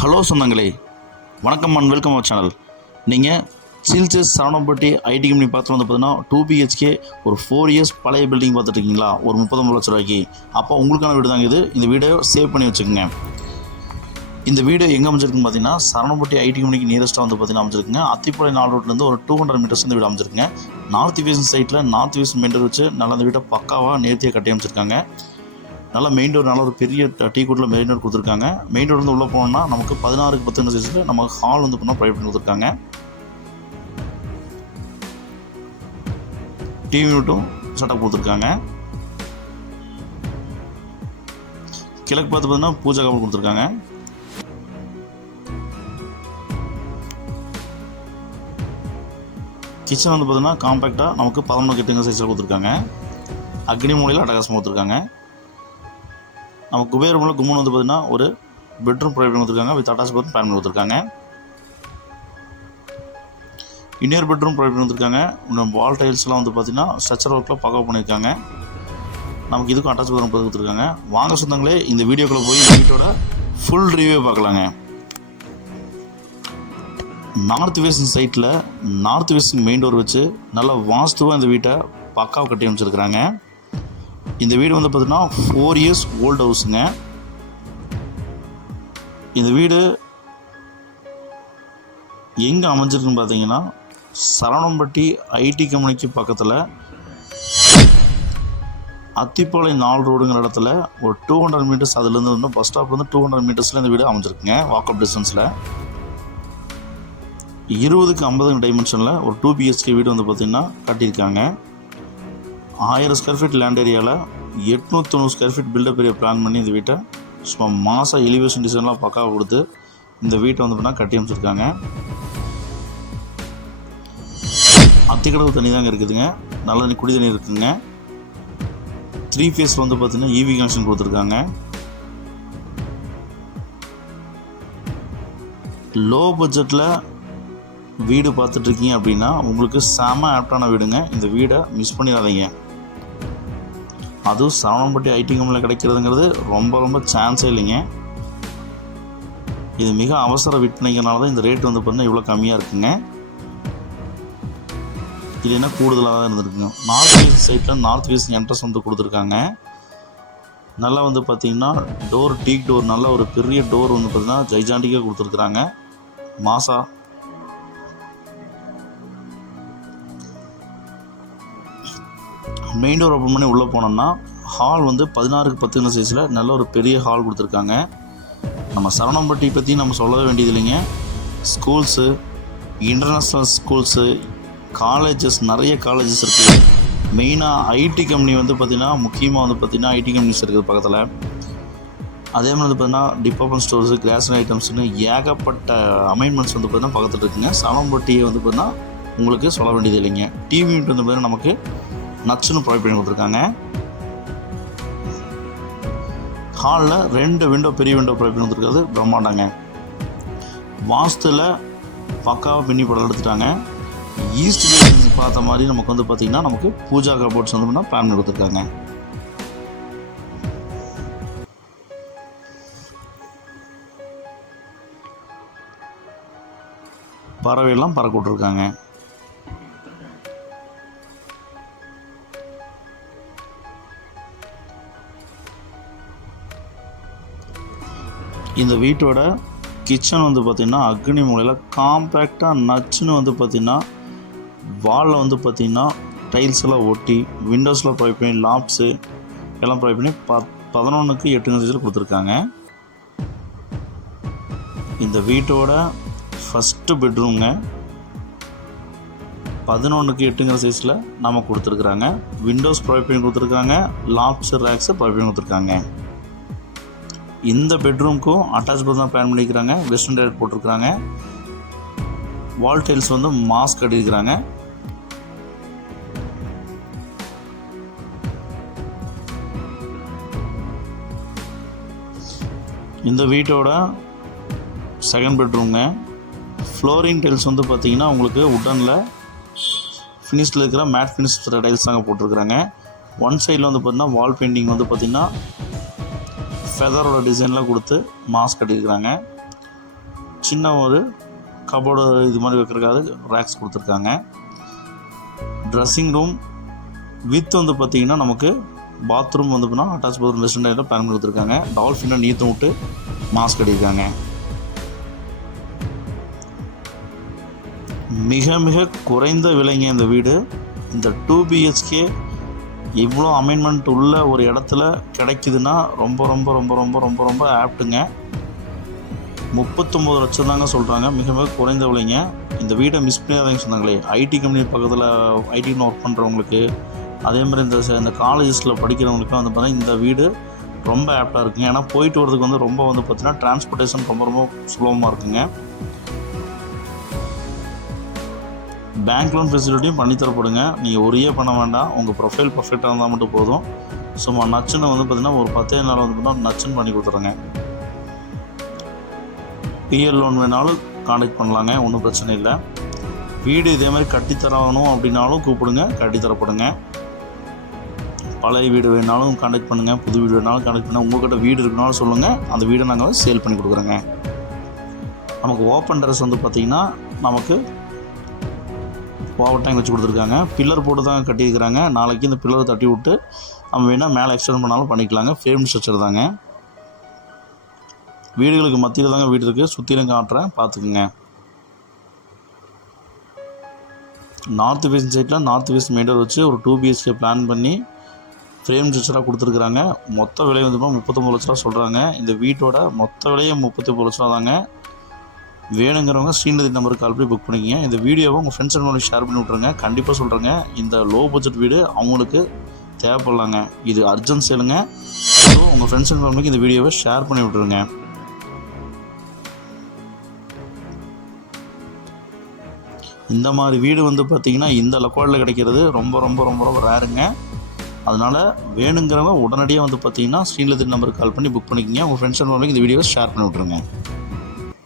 Hello சொந்தங்களே, வணக்கம் and welcome our channel. நீங்கள் சில்சஸ் சரவணம்பட்டி ஐடி கம்பெனி பார்த்து வந்து பார்த்தீங்கன்னா 2BHK ஒரு 4 இயர்ஸ் பழைய பில்டிங் பார்த்துட்டு இருக்கீங்களா, ஒரு 39 லட்ச ரூபாய்க்கு. அப்போ உங்களுக்கான வீடு தாங்க இது. இந்த வீடியோ சேவ் பண்ணி வச்சுக்கோங்க. இந்த வீடு எங்கே அமைச்சிருக்குன்னு பார்த்தீங்கன்னா சரவணம்பட்டி ஐடி கம்பெனிக்கு நியரஸ்ட்டாக வந்து பார்த்தீங்கன்னா அமைச்சிருக்குங்க. அத்திப்பாளையம் 4 ரோட்லேருந்து ஒரு 200 மீட்டர்ஸ் இந்த வீடு அமைச்சிருக்குங்க. நார்த் வெஸ்ட் சைட்டில் நார்த் வெஸ்ட் மெயின் டோர் வச்சு நல்லா அந்த வீட்டை பக்காவாக நேர்த்தியாக கட்டி அமைச்சிருக்காங்க. நல்லா மெயின் டோர், நல்ல ஒரு பெரிய டீ கோட்டில் மெயின் டோர் கொடுத்துருக்காங்க. மெயின் டோர் வந்து உள்ளே போனோம்னா நமக்கு 16க்கு 10 சைஸில் நமக்கு ஹால் வந்து பண்ணால் ப்ரைவேட் கொடுத்துருக்காங்க. டிவி யூனிட்டும் செட்டப் கொடுத்துருக்காங்க. கிழக்கு பார்த்து பார்த்தீங்கன்னா பூஜா கபல் கொடுத்துருக்காங்க. கிச்சன் வந்து பார்த்தீங்கன்னா காம்பேக்டாக நமக்கு 11 8 சைஸில் கொடுத்துருக்காங்க. அக்னி மூலையில் அட்டகாசமாக கொடுத்துருக்காங்க. நம்ம குபேரமில் கும்மன் வந்து பார்த்தீங்கன்னா ஒரு பெட்ரூம் ப்ரொவைட் கொடுத்துருக்காங்க. வித் அட்டாச் பாத்ரூம் பிளான் கொடுத்துருக்காங்க. இன்னொரு பெட்ரூம் ப்ரொவைட் கொடுத்துருக்காங்க. இன்னும் வால் டைல்ஸ்லாம் வந்து பார்த்தீங்கன்னா ஸ்ட்ரக்சர் ஒர்க்கில் பக்கா பண்ணியிருக்காங்க. நமக்கு இதுக்கும் அட்டாச் பாத்ரூம் கொடுத்துருக்காங்க. வாங்க சொந்தங்களே, இந்த வீடியோக்குள்ளே போய் இந்த வீட்டோட ஃபுல் ரிவ்யூ பார்க்கலாங்க. நார்த் வெஸ்ட் சைட்டில் நார்த் வெஸ்ட் மெயின் டோர் வச்சு நல்லா வாஸ்துவாக இந்த வீட்டை பக்காவை கட்டி அமைச்சிருக்கிறாங்க. இந்த வீடு வந்து பார்த்தீங்கன்னா 4 இயர்ஸ் ஓல்டு ஹவுஸுங்க. இந்த வீடு எங்கே அமைஞ்சிருக்குன்னு பார்த்தீங்கன்னா சரவணம்பட்டி ஐடி கம்பெனிக்கு பக்கத்தில் அத்திப்பாளையம் 4 ரோடுங்கிற இடத்துல ஒரு 200 மீட்டர்ஸ், அதுலேருந்து வந்து பஸ் ஸ்டாப்லேருந்து 200 மீட்டர்ஸில் இந்த வீடு அமைஞ்சிருக்குங்க. வாக்கப் டிஸ்டன்ஸில் 20க்கு 50 டைமென்ஷனில் ஒரு 2BHK வீடு வந்து பார்த்திங்கன்னா கட்டியிருக்காங்க. 1000 ஸ்கொயர் ஃபீட் லேண்ட் ஏரியாவில் 890 square feet built up area plan பண்ணி இந்த வீட்டை சும்மா மாதம் எலிவேஷன் டிசைன்லாம் பக்காவாக கொடுத்து இந்த வீட்டை வந்து பார்த்தீங்கன்னா கட்டி அமைச்சிருக்காங்க. அத்திக்கடவு தண்ணி தாங்க இருக்குதுங்க. நல்ல குடி தண்ணி இருக்குதுங்க. 3 ஃபேஸ் வந்து பார்த்திங்கன்னா EV கனெக்ஷன் கொடுத்துருக்காங்க. லோ பட்ஜெட்டில் வீடு பார்த்துட்ருக்கீங்க அப்படின்னா உங்களுக்கு செம ஆப்டான வீடுங்க. இந்த வீடை மிஸ் பண்ணிடாதீங்க. அதுவும் சரவணம்பட்டி ஐடி கம்பெனியில் கிடைக்கிறதுங்கிறது ரொம்ப சான்ஸே இல்லைங்க. இது மிக அவசர விற்பனைங்கிறனால தான் இந்த ரேட் வந்து பார்த்தீங்கன்னா இவ்வளோ கம்மியாக இருக்குங்க. இது என்ன கூடுதலாக தான் இருந்திருக்குங்க. நார்த் வெஸ்ட் சைட்டில் நார்த் வெஸ்ட் என்ட்ரன்ஸ் வந்து கொடுத்துருக்காங்க. நல்லா வந்து பார்த்திங்கன்னா டோர், டீக் டோர், நல்ல ஒரு பெரிய டோர் வந்து பார்த்திங்கன்னா ஜைஜாண்டிக்காக கொடுத்துருக்குறாங்க. மாசா மெயின் டோர் ஓப்பன் பண்ணி உள்ளே போனோம்னா ஹால் வந்து 16க்கு 10 சைஸில் நல்ல ஒரு பெரிய ஹால் கொடுத்துருக்காங்க. நம்ம சரவணம்பட்டி பற்றி நம்ம சொல்லவே வேண்டியது இல்லைங்க. ஸ்கூல்ஸு, இன்டர்நேஷ்னல் ஸ்கூல்ஸு, காலேஜஸ், நிறைய காலேஜஸ் இருக்குது. மெயினாக ஐடி கம்பெனி வந்து பார்த்திங்கன்னா முக்கியமாக வந்து பார்த்திங்கன்னா ஐடி கம்பெனிஸ் இருக்குது பக்கத்தில். அதே மாதிரி வந்து பார்த்திங்கன்னா டிபார்ட்மெண்ட் ஸ்டோர்ஸு, கிராசரி ஐட்டம்ஸ்னு ஏகப்பட்ட அமெயின்மெண்ட்ஸ் வந்து பார்த்திங்கன்னா பக்கத்தில் இருக்குங்க. சரவணம்பட்டியை வந்து பார்த்திங்கன்னா உங்களுக்கு சொல்ல வேண்டியது இல்லைங்க. டிவி யூனிட் வந்து பார்த்திங்கன்னா நமக்கு நச்சுன்னு ப்ரொவைட் பண்ணி கொடுத்துருக்காங்க. ஹாலில் 2 விண்டோ, பெரிய விண்டோ ப்ரொவைட் பண்ணி கொடுத்துருக்காது. பிரம்மாண்டாங்க. வாஸ்துவில் பக்காவாக பின்னி படம் எடுத்துட்டாங்க. ஈஸ்ட் ஃபேஸ் பார்த்த மாதிரி நமக்கு வந்து பார்த்திங்கன்னா நமக்கு பூஜா கபோர்ட்ஸ் வந்து பிளான் பண்ணி கொடுத்துருக்காங்க. பறவையெல்லாம் பறக்க விட்ருக்காங்க. இந்த வீட்டோட கிச்சன் வந்து பார்த்திங்கன்னா அக்னி மூலையில் காம்பேக்டாக நச்சுன்னு வந்து பார்த்திங்கன்னா வாலில் வந்து பார்த்திங்கன்னா டைல்ஸ் எல்லாம் ஒட்டி விண்டோஸில் ப்ரொவைட் பண்ணி லாப்ஸு எல்லாம் ப்ரொவைட் பண்ணி 11க்கு 8 சைஸில் கொடுத்துருக்காங்க. இந்த வீட்டோட ஃபஸ்ட்டு பெட்ரூம்ங்க 11க்கு 8 சைஸில் நம்ம கொடுத்துருக்குறாங்க. விண்டோஸ் ப்ரொவைட் பண்ணி கொடுத்துருக்காங்க. லாப்ஸு, ரேக்ஸு ப்ரொவைட் பண்ணி கொடுத்துருக்காங்க. இந்த பெட்ரூம்க்கும் அட்டாச் பாத்ரூம் தான் பிளான் பண்ணிக்கிறாங்க. வெஸ்டர்ன் டைரக்ட் போட்டிருக்கிறாங்க. வால் டைல்ஸ் வந்து மாஸ்க் கட்டியிருக்கிறாங்க. இந்த வீட்டோட செகண்ட் பெட்ரூம்ங்க. ஃப்ளோரிங் டைல்ஸ் வந்து பார்த்திங்கன்னா உங்களுக்கு உட்டனில் ஃபினிஷில் இருக்கிற மேட் ஃபினிஷ் டைல்ஸ் தாங்க போட்டிருக்கிறாங்க. ஒன் சைடில் வந்து பார்த்திங்கன்னா வால் பெயிண்டிங் வந்து பார்த்திங்கன்னா ஃபெதரோட டிசைன்லாம் கொடுத்து மாஸ்க் கட்டியிருக்கிறாங்க. சின்ன ஒரு கபோர்டு இது மாதிரி வைக்கிறதுக்காக ரேக்ஸ் கொடுத்துருக்காங்க. ட்ரெஸ்ஸிங் ரூம் வித் வந்து பார்த்திங்கன்னா நமக்கு பாத்ரூம் வந்து பார்த்தீங்கன்னா அட்டாச் பாத்ரூம் வெஸ்டர்ன் டைப்பில் பிளான் கொடுத்துருக்காங்க. டால்ஃபினை நீத்து விட்டு மாஸ்க் கட்டியிருக்காங்க. மிக மிக குறைந்த விலைங்க இந்த வீடு. இந்த 2 BHK இவ்வளோ அமெண்ட்மெண்ட் உள்ள ஒரு இடத்துல கிடைக்குதுன்னா ரொம்ப ரொம்ப ரொம்ப ரொம்ப ரொம்ப ரொம்ப ஆப்ட்டுங்க. 39 லட்சம் தாங்க சொல்கிறாங்க. மிக மிக குறைந்த விலைங்க. இந்த வீடை மிஸ் பண்ணியாதீங்க சொன்னாங்களே, ஐடி கம்பெனி பக்கத்தில் ஐடி ஒர்க் பண்ணுறவங்களுக்கு, அதே மாதிரி இந்த காலேஜஸில் படிக்கிறவங்களுக்குலாம் வந்து பார்த்தீங்கன்னா இந்த வீடு ரொம்ப ஆப்டாக இருக்குங்க. ஏன்னா போயிட்டு வரதுக்கு வந்து ரொம்ப வந்து பார்த்தீங்கன்னா டிரான்ஸ்போர்ட்டேஷன் ரொம்ப ரொம்ப சுலபமாக இருக்குங்க. பேங்க் லோன் ஃபெசிலிட்டியும் பண்ணித்தரப்படுங்க. நீங்கள் ஒரே பண்ண வேண்டாம், உங்கள் ப்ரொஃபைல் பர்ஃபெக்டாக இருந்தால் மட்டும் போதும். சும்மா நச்சுன்னு வந்து பார்த்திங்கன்னா ஒரு 10 நாள் வந்து பார்த்தீங்கன்னா நச்சுன்னு பண்ணி கொடுத்துட்றேங்க. பிஎல் லோன் வேணாலும் கான்டாக்ட் பண்ணலாங்க, ஒன்றும் பிரச்சனை இல்லை. வீடு இதே மாதிரி கட்டித்தரணும் அப்படின்னாலும் கூப்பிடுங்க, கட்டித்தரப்படுங்க. பழைய வீடு வேணாலும் கான்டாக்ட் பண்ணுங்கள், புது வீடு வேணாலும் கான்டாக்ட் பண்ணுங்கள். உங்கள்கிட்ட வீடு இருக்குனாலும் சொல்லுங்கள், அந்த வீடை நாங்கள் சேல் பண்ணி கொடுக்குறோங்க. நமக்கு ஓப்பன் டெரஸ் வந்து பார்த்திங்கன்னா நமக்கு ஓவர் டேங்க் வச்சு கொடுத்துருக்காங்க. பில்லர் போட்டு தான் கட்டியிருக்கிறாங்க. நாளைக்கு இந்த பில்லரை தட்டி விட்டு நம்ம வேணால் மேலே எக்ஸ்டெண்ட் பண்ணாலும் பண்ணிக்கலாங்க. ஃப்ரேம் ஸ்ட்ரக்சர் தாங்க. வீடுகளுக்கு மத்தியில் தாங்க வீடு இருக்குது. சுற்றிலும் காட்டுறேன், பார்த்துக்குங்க. நார்த் வெஸ்ட் சைடில் நார்த் வெஸ்ட் மெயின் டோர் வச்சு ஒரு 2 BHK பிளான் பண்ணி ஃப்ரேம் ஸ்ட்ரக்சராக கொடுத்துருக்குறாங்க. மொத்த விலை வந்து 39 லட்ச ரூபா சொல்கிறாங்க. இந்த வீட்டோட மொத்த விலையே 39 லட்ச ரூபா தாங்க. வேணுங்கிறவங்க ஸ்ரீநிதி நம்பருக்கு கால் பண்ணி புக் பண்ணிக்கங்க. இந்த வீடியோவை உங்கள் ஃப்ரெண்ட்ஸ் அண்ட் ஃபேமிலி ஷேர் பண்ணி விட்ருங்க. கண்டிப்பாக சொல்கிறேங்க, இந்த லோ பட்ஜெட் வீடு அவங்களுக்கு தேவைப்படலாங்க. இது அர்ஜென்ட் சேலுங்க. ஸோ உங்கள் ஃப்ரெண்ட்ஸ் அண்ட் ஃபேமிலிக்கு இந்த வீடியோவை ஷேர் பண்ணி விட்ருங்க. இந்த மாதிரி வீடு வந்து பார்த்திங்கன்னா இந்த லொக்காலிட்டியில் கிடைக்கிறது ரொம்ப ரொம்ப ரொம்ப ரொம்ப ரேருங்க. அதனால் வேணுங்கிறவங்க உடனடியாக வந்து பார்த்திங்கன்னா ஸ்ரீநிதி நம்பருக்கு கால் பண்ணி புக் பண்ணிக்கங்க. உங்கள் ஃப்ரெண்ட்ஸ் அண்ட் ஃபேமிலிக்கு இந்த வீடியோவை ஷேர் பண்ணி விட்ருங்க.